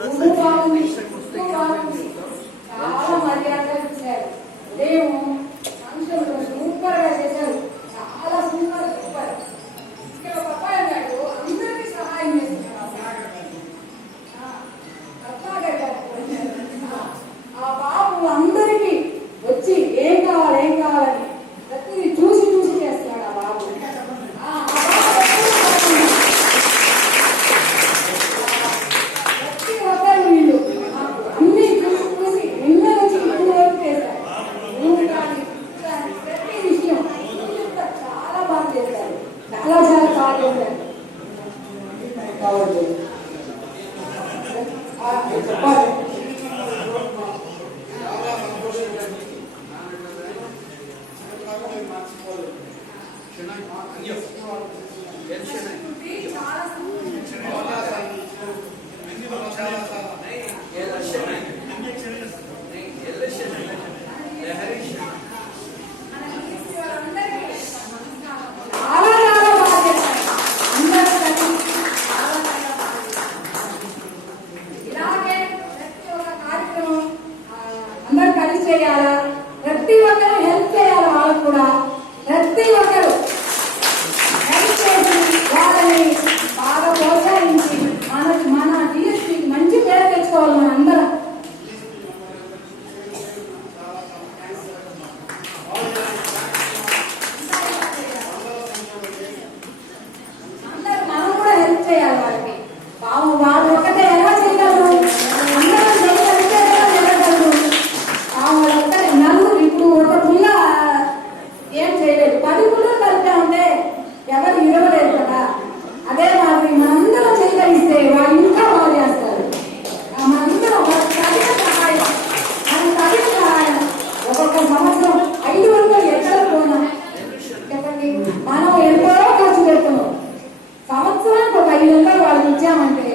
బాగుంది, బాగుంది, చాలా మర్యాదగా ఇచ్చారు. ఉదయం ఫంక్షన్ సూపర్ గా చేశారు, చాలా సూపర్ సూపర్. ఇక్కడ ఒక అబ్బాయి అన్నాడు, అందరికీ సహాయం చేస్తున్నారు. ఆ బాబు అందరికీ వచ్చి ఏం కావాలి ఏం కావాలని ప్రతిదీ చూసి చూసి చేస్తున్నాడు ఆ బాబు. ప్రతి ఒక్కరు వీళ్ళు అన్ని చూసి చూసి నిన్న నుంచి ఇప్పుడు వరకు చేశారు. ప్రతి విషయం చాలా బాగా చేశారు, చాలా చాలా బాగా చేశారు. కావాలి చెప్పాలి. చేయాలా, ప్రతి ఒక్కరు హెల్ప్ చేయాలి, వాళ్ళకు కూడా ప్రతి ఒక్కరు హెల్ప్ చేసి వాళ్ళని బాగా ప్రోత్సహించి మన డిఎస్పీకి మంచి పేరు తెచ్చుకోవాలి. మన అందరం మనం కూడా హెల్ప్ చేయాలి వాళ్ళకి. వాళ్ళు ఒకటే ఎలా చేయగలరు, అందరం చేయగలిగితే చేయగలరు. నలుగురు ఇప్పుడు ఒక పుల్ల ఏం చేయలేదు, 10 పుల్లలు కలిపా ఉంటే ఎవరు ఇరవలేదు కదా. అదే మాదిరి మనందరం చేయగలిగితే వాళ్ళు ఇంకా బాగా చేస్తారు. మనందరం తగిన సహాయం, మనకు తగిన సహాయం. ఒక్కొక్క సంవత్సరం 500 ఎక్కడ పోయినా చెప్పండి, మనం ఎంతో ఖర్చు పెడుతున్నాం. సంవత్సరానికి ఒక 500 వాళ్ళకి ఇచ్చామంటే